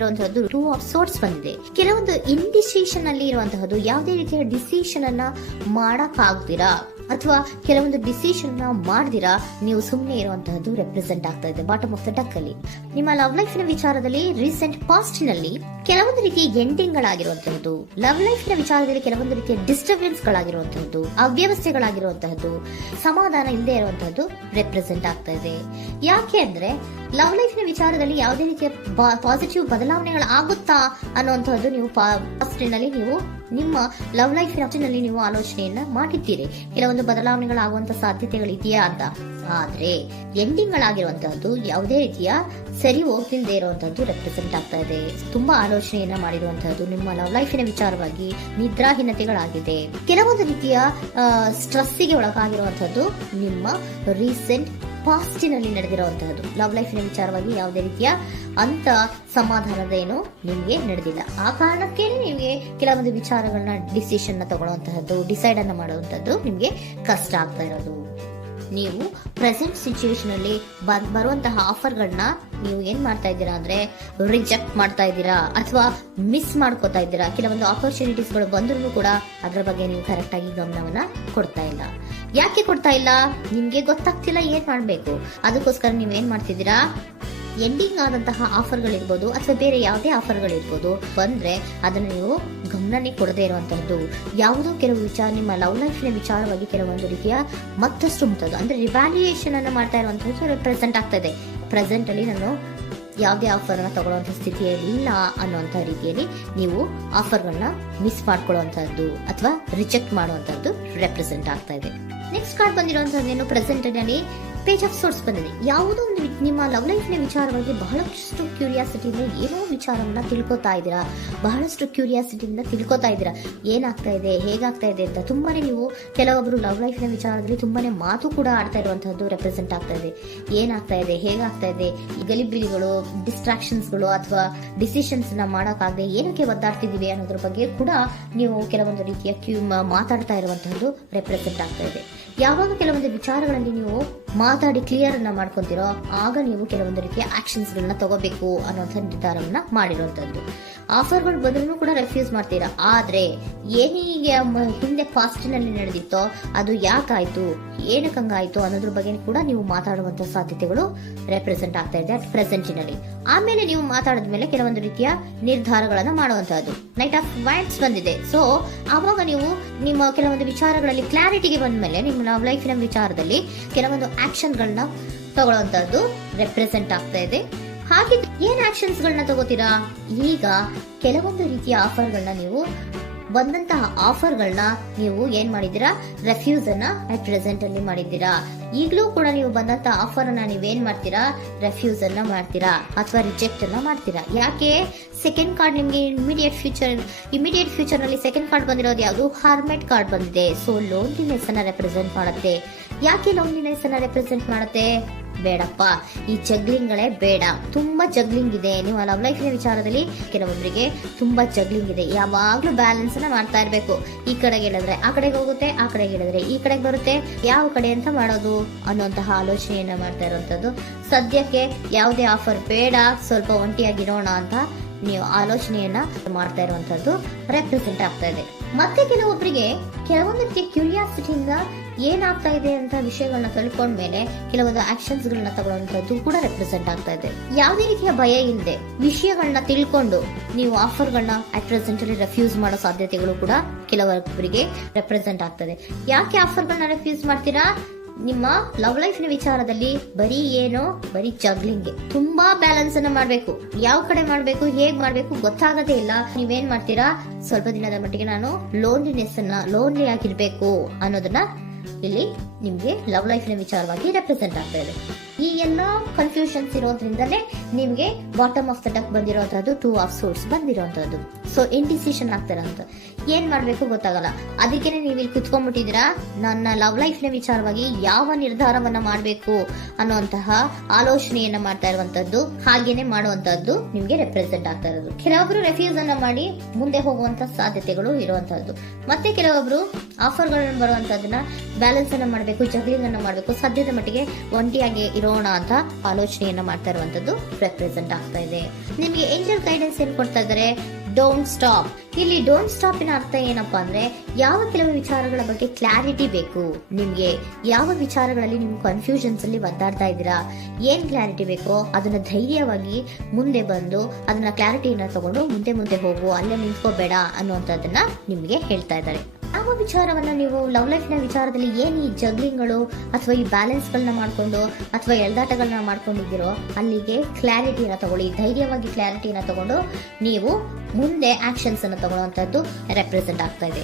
ಬಂದಿರುವಂತಹದ್ದು two of sorts ಬಂದಿದೆ. ಕೆಲವೊಂದು indecision ಅಲ್ಲಿ ಇರುವಂತಹದ್ದು, ಯಾವುದೇ ರೀತಿಯ ಡಿಸಿಷನ್ ಅನ್ನ ಮಾಡಕ್ ಆಗ್ದಿರಾ ಅಥವಾ ಕೆಲವೊಂದು ಡಿಸಿಷನ್ ಮಾಡ್ದಿರಾ ನೀವು ಸುಮ್ಮನೆ ಇರುವಂತಹದ್ದು ರೆಪ್ರೆಸೆಂಟ್ ಆಗ್ತಾ ಇದೆ ಬಾಟಮ್ ಆಫ್ ದ ಡಕ್ ಅಲ್ಲಿ. ನಿಮ್ಮ ಲವ್ ಲೈಫ್ ನ ವಿಚಾರದಲ್ಲಿ ರೀಸೆಂಟ್ ಪಾಸ್ಟ್ ನಲ್ಲಿ ಕೆಲವೊಂದು ರೀತಿಯ ಎಂಡಿಂಗ್ ಗಳಾಗಿರುವಂತಹದ್ದು, ಲವ್ ಲೈಫ್ ನ ವಿಚಾರದಲ್ಲಿ ಕೆಲವೊಂದು ರೀತಿಯ ಡಿಸ್ಟರ್ಬೆನ್ಸ್ ಗಳಾಗಿರುವಂತಹದ್ದು, ಅವ್ಯವಸ್ಥೆಗಳಾಗಿರುವಂತಹದ್ದು, ಸಮಾಧಾನ ಇಲ್ಲದೆ ಇರುವಂತಹದ್ದು ರೆಪ್ರೆಸೆಂಟ್ ಆಗ್ತಾ ಇದೆ. ಯಾಕೆ ಅಂದ್ರೆ ಲವ್ ಲೈಫ್ ನ ವಿಚಾರದಲ್ಲಿ ಯಾವುದೇ ರೀತಿಯ ಪಾಸಿಟಿವ್ ಬದಲಾವಣೆಗಳು ಆಗುತ್ತಾ ಅನ್ನುವಂತಹದ್ದು ನೀವು ಪಾಸ್ಟ್ ನಲ್ಲಿ ನೀವು ನಿಮ್ಮ ಲವ್ ಲೈಫ್ ನಲ್ಲಿ ನೀವು ಆಲೋಚನೆಯನ್ನ ಮಾಡಿದ್ದೀರಿ, ಕೆಲವೊಂದು ಬದಲಾವಣೆಗಳಾಗುವಂತ ಸಾಧ್ಯತೆಗಳಿದೆಯಾ ಅಂತ. ಆದ್ರೆ ಎಂಡಿಂಗ್ ಗಳಾಗಿರುವಂತಹದ್ದು ಯಾವುದೇ ರೀತಿಯ ಸರಿ ಹೋಗ್ತಿಲ್ಲದೆ ಇರುವಂತಹದ್ದು ರೆಪ್ರೆಸೆಂಟ್ ಆಗ್ತಾ ಇದೆ. ತುಂಬಾ ಆಲೋಚನೆಯನ್ನ ಮಾಡಿರುವಂತಹದ್ದು ನಿಮ್ಮ ಲವ್ ಲೈಫಿನ ವಿಚಾರವಾಗಿ ನಿದ್ರಾಹೀನತೆಗಳಾಗಿದೆ. ಕೆಲವೊಂದು ರೀತಿಯ ಸ್ಟ್ರೆಸ್ಸಿಗೆ ಒಳಗಾಗಿರುವಂತಹದ್ದು ನಿಮ್ಮ ರೀಸೆಂಟ್ ಪಾಸ್ಟಿನಲ್ಲಿ ನಡೆದಿರುವಂತಹದ್ದು. ಲವ್ ಲೈಫಿನ ವಿಚಾರವಾಗಿ ಯಾವುದೇ ರೀತಿಯ ಅಂತ ಸಮಾಧಾನದ ಏನು ನಿಮ್ಗೆ ನಡೆದಿಲ್ಲ. ಆ ಕಾರಣಕ್ಕೆ ನಿಮ್ಗೆ ಕೆಲವೊಂದು ವಿಚಾರಗಳನ್ನ ಡಿಸಿಷನ್ ತಗೊಳ್ಳುವಂತಹದ್ದು, ಡಿಸೈಡ್ ಅನ್ನ ಮಾಡುವಂತಹದ್ದು ನಿಮ್ಗೆ ಕಷ್ಟ ಆಗ್ತಾ ಇರೋದು. ನೀವು ಪ್ರೆಸೆಂಟ್ ಸಿಚುವೇಶನ್ ಅಲ್ಲಿ ಬರುವಂತಹ ಆಫರ್ಗಳನ್ನ ನೀವು ಏನ್ ಮಾಡ್ತಾ ಇದ್ದೀರಾ ಅಂದ್ರೆ ರಿಜೆಕ್ಟ್ ಮಾಡ್ತಾ ಇದ್ದೀರಾ ಅಥವಾ ಮಿಸ್ ಮಾಡ್ಕೋತಾ ಇದ್ದೀರಾ. ಕೆಲವೊಂದು ಆಪರ್ಚುನಿಟೀಸ್ ಗಳು ಬಂದ್ರೂ ಕೂಡ ಅದ್ರ ಬಗ್ಗೆ ನೀವು ಕರೆಕ್ಟ್ ಆಗಿ ಗಮನವನ್ನ ಕೊಡ್ತಾ ಇಲ್ಲ. ಯಾಕೆ ಕೊಡ್ತಾ ಇಲ್ಲ? ನಿಮ್ಗೆ ಗೊತ್ತಾಗ್ತಿಲ್ಲ ಏನ್ ಮಾಡ್ಬೇಕು. ಅದಕ್ಕೋಸ್ಕರ ನೀವ್ ಏನ್ ಮಾಡ್ತಿದ್ದೀರಾ, ಎಂಡಿಂಗ್ ಆದಂತಹ ಆಫರ್ಗಳಿರ್ಬೋದು ಅಥವಾ ಬೇರೆ ಯಾವುದೇ ಆಫರ್ಗಳಿರ್ಬೋದು ಬಂದ್ರೆ ಅದನ್ನ ನೀವು ಗಮನನೇ ಕೊಡದೇ ಇರುವಂತಹದ್ದು. ಯಾವುದೋ ಕೆಲವು ವಿಚಾರ ನಿಮ್ಮ ಲವ್ ಲೈಫ್ನ ವಿಚಾರವಾಗಿ ಕೆಲವೊಂದು ರೀತಿಯ ಮತ್ತಷ್ಟು ಮುಟ್ಟೋದು ಅಂದ್ರೆ ರಿವ್ಯಾಲ್ಯೂಯೇಷನ್ ಅನ್ನ ಮಾಡ್ತಾ ಇರುವಂತಹದ್ದು ಪ್ರೆಸೆಂಟ್ ಆಗ್ತಾ ಇದೆ. ಪ್ರೆಸೆಂಟ್ ಅಲ್ಲಿ ನಾನು ಯಾವುದೇ ಆಫರ್ ಅನ್ನ ತಗೊಳ್ಳುವಂತ ಸ್ಥಿತಿಯಲ್ಲಿ ಇಲ್ಲ ಅನ್ನುವಂತ ರೀತಿಯಲ್ಲಿ ನೀವು ಆಫರ್ಗಳನ್ನ ಮಿಸ್ ಮಾಡ್ಕೊಳ್ಳುವಂತಹದ್ದು ಅಥವಾ ರಿಜೆಕ್ಟ್ ಮಾಡುವಂತಹದ್ದು ರೆಪ್ರೆಸೆಂಟ್ ಆಗ್ತಾ ಇದೆ. ನೆಕ್ಸ್ಟ್ ಕಾರ್ಡ್ ಬಂದಿರುವಂತಹದ್ದೇನು, ಪ್ರೆಸೆಂಟ್ ನಲ್ಲಿ ಪೇಜ್ ಆಫ್ ಸೋರ್ಟ್ಸ್ ಬಂದಿದೆ. ಯಾವುದೋ ಒಂದು ನಿಮ್ಮ ಲವ್ ಲೈಫ್ ನ ವಿಚಾರವಾಗಿ ಬಹಳಷ್ಟು ಕ್ಯೂರಿಯಾಸಿಟಿಯಿಂದ ಏನೋ ವಿಚಾರವನ್ನ ತಿಳ್ಕೊತಾ ಇದ್ದೀರಾ, ಬಹಳಷ್ಟು ಕ್ಯೂರಿಯಾಸಿಟಿಯಿಂದ ತಿಳ್ಕೊತಾ ಇದ್ದೀರಾ ಏನಾಗ್ತಾ ಇದೆ, ಹೇಗಾಗ್ತಾ ಇದೆ ಅಂತ. ತುಂಬಾನೇ ನೀವು ಕೆಲವೊಬ್ರು ಲವ್ ಲೈಫ್ ನ ವಿಚಾರದಲ್ಲಿ ತುಂಬಾನೇ ಮಾತು ಕೂಡ ಆಡ್ತಾ ಇರುವಂತಹದ್ದು ರೆಪ್ರೆಸೆಂಟ್ ಆಗ್ತಾ ಇದೆ. ಏನಾಗ್ತಾ ಇದೆ, ಹೇಗಾಗ್ತಾ ಇದೆ, ಈ ಗಲಿಬಿಲಿಗಳು, ಡಿಸ್ಟ್ರಾಕ್ಷನ್ಸ್ಗಳು ಅಥವಾ ಡಿಸಿಷನ್ಸ್ ನ ಮಾಡಕ್ಕಾಗದೆ ಏನಕ್ಕೆ ಒದ್ದಾಡ್ತಿದೀವಿ ಅನ್ನೋದ್ರ ಬಗ್ಗೆ ಕೂಡ ನೀವು ಕೆಲವೊಂದು ರೀತಿಯ ಮಾತಾಡ್ತಾ ಇರುವಂತಹದ್ದು ರೆಪ್ರೆಸೆಂಟ್ ಆಗ್ತಾ ಇದೆ. ಯಾವಾಗ ಕೆಲವೊಂದು ವಿಚಾರಗಳಲ್ಲಿ ನೀವು ಮಾತಾಡಿ ಕ್ಲಿಯರ್ ಅನ್ನ ಮಾಡ್ಕೊಂತೀರೋ ಆಗ ನೀವು ಕೆಲವೊಂದು ರೀತಿಯ ಆಕ್ಷನ್ಸ್ ಗಳನ್ನ ತಗೋಬೇಕು ಅನ್ನೋಂಥ ನಿರ್ಧಾರವನ್ನ ಮಾಡಿರುವಂತದ್ದು. ಆಫರ್ಗಳು ಬಂದ್ರೂ ಕೂಡ ರೆಫ್ಯೂಸ್ ಮಾಡ್ತೀರಾ. ಆದ್ರೆ ಏನೀಗ ಹಿಂದೆ ಪಾಸ್ಟ್ ನಲ್ಲಿ ನಡೆದಿತ್ತೋ ಅದು ಯಾಕಾಯ್ತು, ಏನಕ್ಕಂಗಾಯ್ತು ಅನ್ನೋದ್ರ ಬಗ್ಗೆ ಕೂಡ ನೀವು ಮಾತಾಡುವಂತ ಸಾಧ್ಯತೆಗಳು ರೆಪ್ರೆಸೆಂಟ್ ಆಗ್ತಾ ಇದೆ ಅಟ್ ಪ್ರೆಸೆಂಟಿನಲ್ಲಿ. ಆಮೇಲೆ ನೀವು ಮಾತಾಡಿದ್ಮೇಲೆ ಕೆಲವೊಂದು ರೀತಿಯ ನಿರ್ಧಾರಗಳನ್ನ ಮಾಡುವಂತಹದ್ದು. ನೈಟ್ ಆಫ್ ವೈಂಡ್ಸ್ ಬಂದಿದೆ. ಸೊ ಆವಾಗ ನೀವು ನಿಮ್ಮ ಕೆಲವೊಂದು ವಿಚಾರಗಳಲ್ಲಿ ಕ್ಲಾರಿಟಿಗೆ ಬಂದ್ಮೇಲೆ ನಿಮ್ಮ ಲವ್ ಲೈಫಿನ ವಿಚಾರದಲ್ಲಿ ಕೆಲವೊಂದು ಆಕ್ಷನ್ ಗಳನ್ನ ತಗೊಳ್ಳುವಂತಹದ್ದು ರೆಪ್ರೆಸೆಂಟ್ ಆಗ್ತಾ ಇದೆ. ಹಾಗೆ ಏನ್ ಆಕ್ಷನ್ಸ್ ಗಳನ್ನ ತಗೋತೀರಾ, ಈಗ ಕೆಲವೊಂದು ರೀತಿಯ ಆಫರ್ಗಳನ್ನ ನೀವು ಬಂದಂತಹ ಆಫರ್ಗಳನ್ನ ನೀವು ಏನ್ ಮಾಡಿದ್ದೀರಾ, ರೆಫ್ಯೂಸ್ ಅನ್ನ ಅಟ್ ಪ್ರೆಸೆಂಟ್ ಅಲ್ಲಿ ಮಾಡಿದ್ದೀರಾ. ಈಗಲೂ ಕೂಡ ನೀವು ಬಂದಂತಹ ಆಫರ್ ಅನ್ನ ನೀವೇನ್ ಮಾಡ್ತೀರಾ, ರೆಫ್ಯೂಸ್ ಅನ್ನ ಮಾಡ್ತೀರಾ ಅಥವಾ ರಿಜೆಕ್ಟ್ ಅನ್ನ ಮಾಡ್ತೀರಾ. ಯಾಕೆ? ಸೆಕೆಂಡ್ ಕಾರ್ಡ್ ನಿಮ್ಗೆ ಇಮಿಡಿಯೇಟ್ ಫ್ಯೂಚರ್ ನಲ್ಲಿ ಸೆಕೆಂಡ್ ಕಾರ್ಡ್ ಬಂದಿರೋದು ಯಾವುದು, ಹರ್ಮೆಟ್ ಕಾರ್ಡ್ ಬಂದಿದೆ. ಸೊ ಲೋನ್ಲಿನೆಸ್ ಅನ್ನ ರೆಪ್ರೆಸೆಂಟ್ ಮಾಡುತ್ತೆ. ಯಾಕೆ ಲೋನ್ಲಿನೆಸ್ ಅನ್ನ ರೆಪ್ರೆಸೆಂಟ್ ಮಾಡುತ್ತೆ? ಬೇಡಪ್ಪ, ಈ ಜಗ್ಲಿಂಗ್ ಗಳೇ ಬೇಡ. ತುಂಬಾ ಜಗ್ಲಿಂಗ್ ಇದೆ ನಿಮ್ಮ ಲವ್ ಲೈಫ್ ವಿಚಾರದಲ್ಲಿ. ಕೆಲವೊಬ್ಬರಿಗೆ ತುಂಬಾ ಜಗ್ಲಿಂಗ್ ಇದೆ. ಯಾವಾಗ್ಲೂ ಬ್ಯಾಲೆನ್ಸ್ ಅನ್ನ ಮಾಡ್ತಾ ಇರ್ಬೇಕು. ಈ ಕಡೆಗೆ ಹೇಳಿದ್ರೆ ಆ ಕಡೆಗೆ ಹೋಗುತ್ತೆ, ಆ ಕಡೆಗೆ ಹೇಳಿದ್ರೆ ಈ ಕಡೆಗೆ ಬರುತ್ತೆ. ಯಾವ ಕಡೆ ಅಂತ ಮಾಡೋದು ಅನ್ನುವಂತಹ ಆಲೋಚನೆಯನ್ನ ಮಾಡ್ತಾ ಇರುವಂತದ್ದು. ಸದ್ಯಕ್ಕೆ ಯಾವುದೇ ಆಫರ್ ಬೇಡ, ಸ್ವಲ್ಪ ಒಂಟಿಯಾಗಿರೋಣ ಅಂತ ನೀವು ಆಲೋಚನೆಯನ್ನ ಮಾಡ್ತಾ ಇರುವಂತದ್ದು ರೆಪ್ರೆಸೆಂಟ್ ಆಗ್ತಾ ಇದೆ. ಮತ್ತೆ ಕೆಲವೊಬ್ಬರಿಗೆ ಕೆಲವೊಂದು ರೀತಿಯ ಕ್ಯೂರಿಯಾಸಿಟಿಯಿಂದ ಏನಾಗ್ತಾ ಇದೆ ಅಂತ ವಿಷಯಗಳನ್ನ ತಿಳ್ಕೊಂಡ್ಮೇಲೆ ಕೆಲವೊಂದು ಆಕ್ಷನ್ಸ್ ಗಳನ್ನ ತಗೊಳ್ಳುವಂತದ್ದು ಕೂಡ ರೆಪ್ರೆಸೆಂಟ್ ಆಗ್ತಾ ಇದೆ. ಯಾವುದೇ ರೀತಿಯ ಭಯ ಇಲ್ಲದೆ ವಿಷಯಗಳನ್ನ ತಿಳ್ಕೊಂಡು ನೀವು ಆಫರ್ಗಳನ್ನ ಅಟ್ ಪ್ರೆಸೆಂಟ್ ಅಲ್ಲಿ ರೆಫ್ಯೂಸ್ ಮಾಡೋ ಸಾಧ್ಯತೆಗಳು ಕೂಡ ಕೆಲವೊಬ್ಬರಿಗೆ ರೆಪ್ರೆಸೆಂಟ್ ಆಗ್ತದೆ. ಯಾಕೆ ಆಫರ್ಗಳನ್ನ ರೆಫ್ಯೂಸ್ ಮಾಡ್ತೀರಾ? ನಿಮ್ಮ ಲವ್ ಲೈಫ್ ನ ವಿಚಾರದಲ್ಲಿ ಬರೀ ಜಗ್ಲಿಂಗ್, ತುಂಬಾ ಬ್ಯಾಲೆನ್ಸ್ ಅನ್ನ ಮಾಡ್ಬೇಕು. ಯಾವ ಕಡೆ ಮಾಡ್ಬೇಕು, ಹೇಗ್ ಮಾಡ್ಬೇಕು ಗೊತ್ತಾಗದೇ ಇಲ್ಲ. ನೀವೇನ್ ಮಾಡ್ತೀರಾ, ಸ್ವಲ್ಪ ದಿನದ ಮಟ್ಟಿಗೆ ನಾನು ಲೋನ್ಲಿ ಆಗಿರ್ಬೇಕು ಅನ್ನೋದನ್ನ ಇಲ್ಲಿ ನಿಮ್ಗೆ ಲವ್ ಲೈಫ್ ನ ವಿಚಾರವಾಗಿ ರೆಪ್ರೆಸೆಂಟ್ ಆಗ್ತಾ ಇದೆ. ಈ ಎಲ್ಲಾ ಕನ್ಫ್ಯೂಷನ್ಸ್ ಇರೋದ್ರಿಂದಲೇ ನಿಮ್ಗೆ ಬಾಟಮ್ ಆಫ್ ದ ಡಕ್ ಬಂದಿರೋಂತದ್ದು, ಟೂ ಆಫ್ ಸೋರ್ಟ್ಸ್ ಬಂದಿರೋಂತದ್ದು. ಸೊ ಇಂಡಿಸಿಷನ್ ಆಗ್ತಿರೋಂತ ಏನ್ ಮಾಡ್ಬೇಕು ಗೊತ್ತಾಗಲ್ಲ. ಅದಕ್ಕೇನೆ ನೀವು ಇಲ್ಲಿ ಕುತ್ಕೊಂಡ್ಬಿಟ್ಟಿದ್ದೀರಾ. ನನ್ನ ಲವ್ ಲೈಫ್ ನ ವಿಚಾರವಾಗಿ ಯಾವ ನಿರ್ಧಾರವನ್ನ ಮಾಡ್ಬೇಕು ಅನ್ನುವಂತಹ ಆಲೋಚನೆಯನ್ನ ಮಾಡ್ತಾ ಇರುವಂತದ್ದು, ಹಾಗೇನೆ ಮಾಡುವಂತದ್ದು ನಿಮ್ಗೆ ರೆಪ್ರೆಸೆಂಟ್ ಆಗ್ತಾ ಇರೋದು. ಕೆಲವೊಬ್ರು ರೆಫ್ಯೂಸ್ ಅನ್ನ ಮಾಡಿ ಮುಂದೆ ಹೋಗುವಂತ ಸಾಧ್ಯತೆಗಳು ಇರುವಂತದ್ದು, ಮತ್ತೆ ಕೆಲವೊಬ್ರು ಆಫರ್ಗಳನ್ನ ಬರುವಂತದನ್ನ ಬ್ಯಾಲೆನ್ಸ್ ಅನ್ನ ಮಾಡಬೇಕು, ಜಗ್ಲಿಂಗ್ ಅನ್ನ ಮಾಡಬೇಕು, ಸದ್ಯದ ಮಟ್ಟಿಗೆ ಒಂಟಿಯಾಗಿ ಇರೋಣ ಅಂತ ಆಲೋಚನೆಯನ್ನ ಮಾಡ್ತಾ ಇರುವಂತದ್ದು ರೆಪ್ರೆಸೆಂಟ್ ಆಗ್ತಾ ಇದೆ. ನಿಮ್ಗೆ ಏಂಜಲ್ ಗೈಡೆನ್ಸ್ ಏನ್ ಕೊಡ್ತಾ ಇದ್ದಾರೆ? Don't stop. ಇಲ್ಲಿ ಡೋಂಟ್ ಸ್ಟಾಪ್ ನ ಅರ್ಥ ಏನಪ್ಪಾ ಅಂದ್ರೆ, ಯಾವ ಕೆಲವು ವಿಚಾರಗಳ ಬಗ್ಗೆ ಕ್ಲಾರಿಟಿ ಬೇಕು ನಿಮ್ಗೆ, ಯಾವ ವಿಚಾರಗಳಲ್ಲಿ ನೀವು ಕನ್ಫ್ಯೂಷನ್ಸ್ ಅಲ್ಲಿ ಒದ್ದಾಡ್ತಾ ಇದ್ದೀರಾ, ಏನ್ ಕ್ಲಾರಿಟಿ ಬೇಕೋ ಅದನ್ನ ಧೈರ್ಯವಾಗಿ ಮುಂದೆ ಬಂದು ಅದನ್ನ ಕ್ಲಾರಿಟಿಯನ್ನ ತಗೊಂಡು ಮುಂದೆ ಹೋಗು, ಅಲ್ಲೇ ನಿಂತ್ಕೋಬೇಡ ಅನ್ನುವಂಥದ್ದನ್ನ ನಿಮ್ಗೆ ಹೇಳ್ತಾ ಇದ್ದಾರೆ. ಯಾವ ವಿಚಾರವನ್ನ ನೀವು ಲವ್ ಲೈಫ್ ನ ವಿಚಾರದಲ್ಲಿ ಏನ್ ಈ ಜಗ್ಲಿಂಗ್ಗಳು ಅಥವಾ ಈ ಬ್ಯಾಲೆನ್ಸ್ ಗಳನ್ನ ಮಾಡ್ಕೊಂಡು ಅಥವಾ ಎಳ್ದಾಟಗಳನ್ನ ಮಾಡ್ಕೊಂಡಿದ್ದೀರೋ ಅಲ್ಲಿಗೆ ಕ್ಲಾರಿಟಿನ ತಗೊಳ್ಳಿ, ಧೈರ್ಯವಾಗಿ ಕ್ಲಾರಿಟಿನ ತಗೊಂಡು ನೀವು ಮುಂದೆ ಆಕ್ಷನ್ಸ್ ಅನ್ನು ತಗೊಳ್ಳುವಂತದ್ದು ರೆಪ್ರೆಸೆಂಟ್ ಆಗ್ತಾ ಇದೆ.